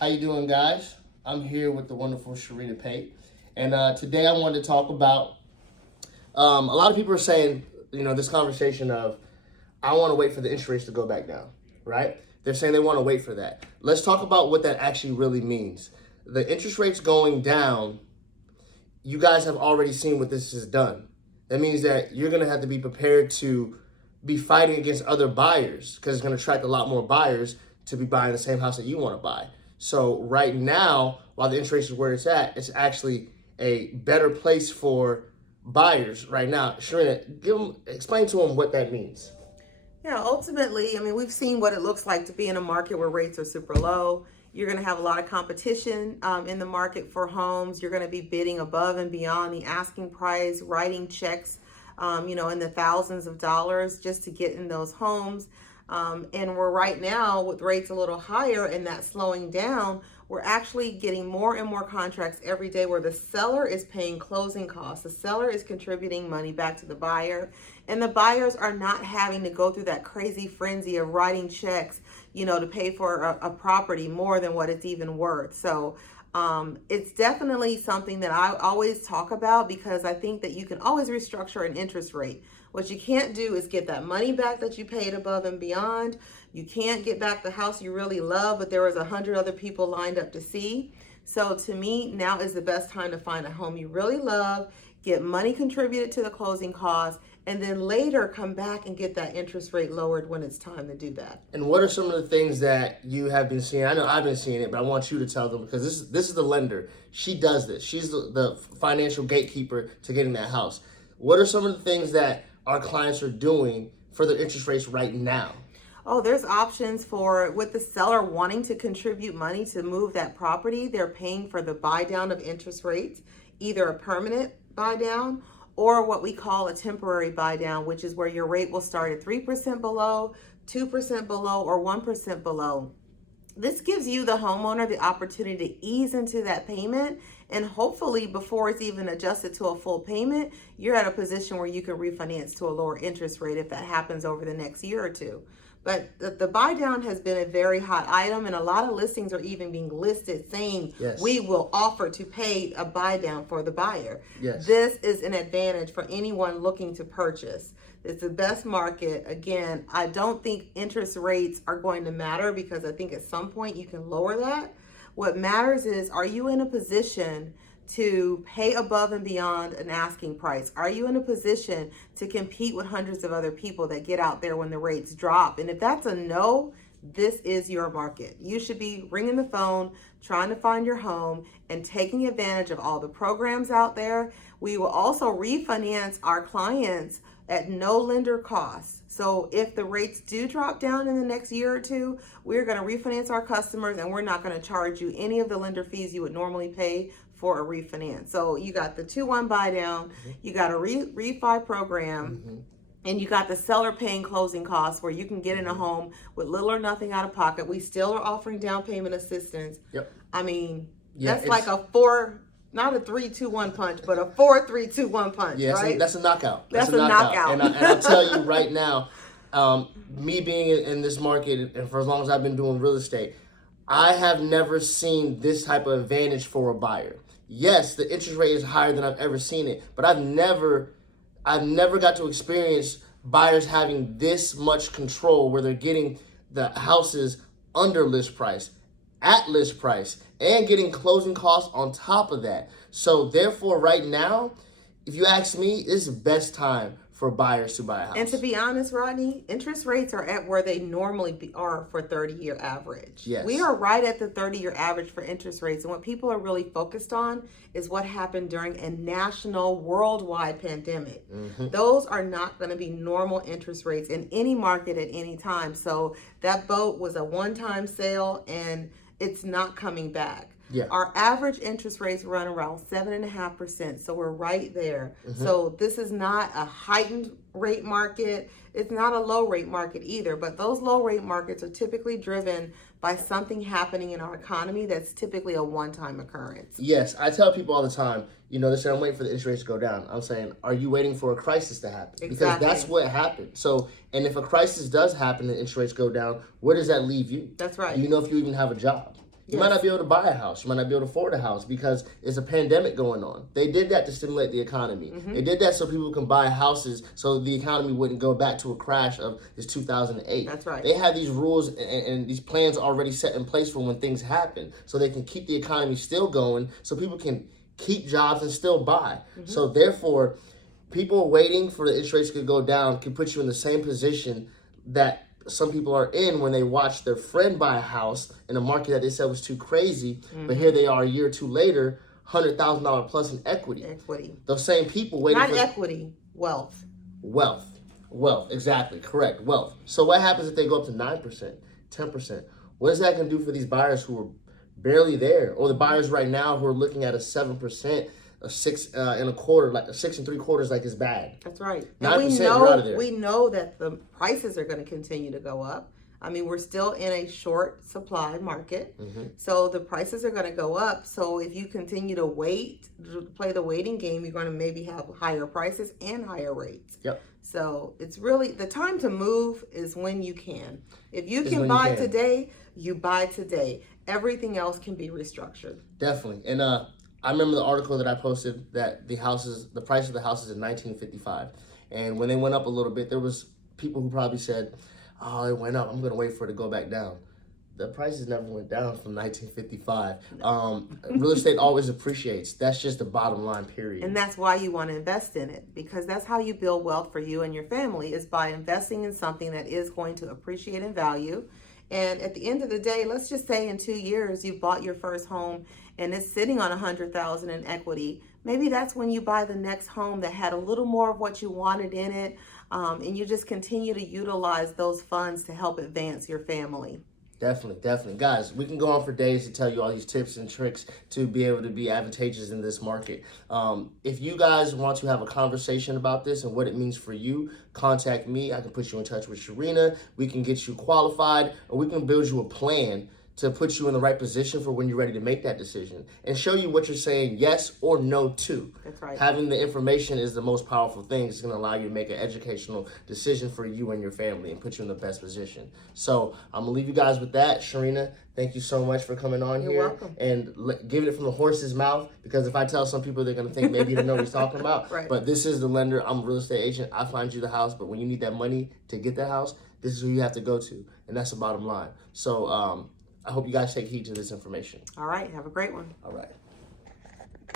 How you doing, guys? I'm here with the wonderful Sharina Pate, and today I wanted to talk about. A lot of people are saying, this conversation of, I want to wait for the interest rates to go back down, right? They're saying they want to wait for that. Let's talk about what that actually really means. The interest rates going down, you guys have already seen what this has done. That means that you're going to have to be prepared to be fighting against other buyers because it's going to attract a lot more buyers to be buying the same house that you want to buy. So right now, while the interest rate is where it's at, it's actually a better place for buyers right now. Sharina, explain to them what that means. Yeah, ultimately, we've seen what it looks like to be in a market where rates are super low. You're going to have a lot of competition in the market for homes. You're going to be bidding above and beyond the asking price, writing checks, in the thousands of dollars just to get in those homes. And we're right now with rates a little higher and that slowing down, we're actually getting more and more contracts every day where the seller is paying closing costs. The seller is contributing money back to the buyer, and the buyers are not having to go through that crazy frenzy of writing checks, to pay for a property more than what it's even worth. So it's definitely something that I always talk about because I think that you can always restructure an interest rate. What you can't do is get that money back that you paid above and beyond. You can't get back the house you really love, but there was 100 other people lined up to see. So to me, now is the best time to find a home you really love, get money contributed to the closing costs, and then later come back and get that interest rate lowered when it's time to do that. And what are some of the things that you have been seeing? I know I've been seeing it, but I want you to tell them because this is the lender. She does this. She's the financial gatekeeper to getting that house. What are some of the things that our clients are doing for their interest rates right now? Oh, there's options for with the seller wanting to contribute money to move that property. They're paying for the buy down of interest rates, either a permanent buy down or what we call a temporary buy down, which is where your rate will start at 3% below, 2% below, or 1% below. This gives you, the homeowner, the opportunity to ease into that payment, and hopefully before it's even adjusted to a full payment, you're at a position where you can refinance to a lower interest rate if that happens over the next year or two. But the buy down has been a very hot item, and a lot of listings are even being listed saying, Yes, we will offer to pay a buy down for the buyer. yes. This is an advantage for anyone looking to purchase. It's the best market. Again, I don't think interest rates are going to matter because I think at some point you can lower that. What matters is, are you in a position to pay above and beyond an asking price? Are you in a position to compete with hundreds of other people that get out there when the rates drop? And if that's a no, this is your market. You should be ringing the phone, trying to find your home, and taking advantage of all the programs out there. We will also refinance our clients at no lender costs. So if the rates do drop down in the next year or two, we're going to refinance our customers, and we're not going to charge you any of the lender fees you would normally pay for a refinance. So you got the 2-1 buy down, you got a refi program, and you got the seller paying closing costs where you can get in a home with little or nothing out of pocket. We still are offering down payment assistance. Yep. That's like a not a 3-2-1 punch, but a 4-3-2-1 punch, Yeah, right? that's a knockout. That's a knockout. And I'll tell you right now, me being in this market and for as long as I've been doing real estate, I have never seen this type of advantage for a buyer. Yes, the interest rate is higher than I've ever seen it, but I've never got to experience buyers having this much control where they're getting the houses under list price, at list price, and getting closing costs on top of that. So therefore, right now, if you ask me, this is the best time for buyers to buy a house. And to be honest, Rodney, interest rates are at where they normally are for 30-year average. Yes. We are right at the 30-year average for interest rates. And what people are really focused on is what happened during a national, worldwide pandemic. Those are not going to be normal interest rates in any market at any time. So that boat was a one-time sale, and it's not coming back. Yeah. Our average interest rates run around 7.5%. So we're right there. So this is not a heightened rate market. It's not a low rate market either. But those low rate markets are typically driven by something happening in our economy that's typically a one-time occurrence. Yes, I tell people all the time, they say, I'm waiting for the interest rates to go down. I'm saying, are you waiting for a crisis to happen? Exactly. Because that's what happened. So, and if a crisis does happen and interest rates go down, where does that leave you? That's right. Do you know if you even have a job? You might not be able to buy a house. You might not be able to afford a house because it's a pandemic going on. They did that to stimulate the economy. They did that so people can buy houses so the economy wouldn't go back to a crash of this 2008. That's right. They have these rules and these plans already set in place for when things happen so they can keep the economy still going so people can keep jobs and still buy. So therefore, people waiting for the interest rates to go down can put you in the same position that some people are in when they watch their friend buy a house in a market that they said was too crazy, but here they are a year or two later, $100,000 plus in equity. Those same people waiting Not for equity, wealth. Wealth, exactly, correct, wealth. So what happens if they go up to 9%, 10%? What is that going to do for these buyers who are barely there, or the buyers right now who are looking at a 7%? A 6.25, like a 6 3/4, like is bad. That's right. 9%, And we're out of there. we know that the prices are going to continue to go up. I mean, we're still in a short supply market, so the prices are going to go up. So if you continue to wait, to play the waiting game, you're going to maybe have higher prices and higher rates. Yep. So it's really the time to move is when you can. If you Is can when you buy can. today, you buy today. Everything else can be restructured. Definitely. And I remember the article that I posted that the price of the houses in 1955. And when they went up a little bit, there was people who probably said, oh, it went up. I'm going to wait for it to go back down. The prices never went down from 1955. Real estate always appreciates. That's just the bottom line, period. And that's why you want to invest in it, because that's how you build wealth for you and your family, is by investing in something that is going to appreciate in value. And at the end of the day, let's just say in 2 years you bought your first home and it's sitting on $100,000 in equity. Maybe that's when you buy the next home that had a little more of what you wanted in it, and you just continue to utilize those funds to help advance your family. Definitely. Guys, we can go on for days to tell you all these tips and tricks to be able to be advantageous in this market. If you guys want to have a conversation about this and what it means for you, contact me. I can put you in touch with Sharina. We can get you qualified, or we can build you a plan to put you in the right position for when you're ready to make that decision and show you what you're saying yes or no to. That's right. Having the information is the most powerful thing. It's going to allow you to make an educational decision for you and your family and put you in the best position. So I'm going to leave you guys with that. Sharina, thank you so much for coming on You're here welcome. and giving it from the horse's mouth, because if I tell some people, they're going to think maybe you don't know what he's talking about. Right. But this is the lender. I'm a real estate agent. I find you the house, but when you need that money to get that house, this is who you have to go to, and that's the bottom line. So I hope you guys take heed to this information. All right. Have a great one. All right.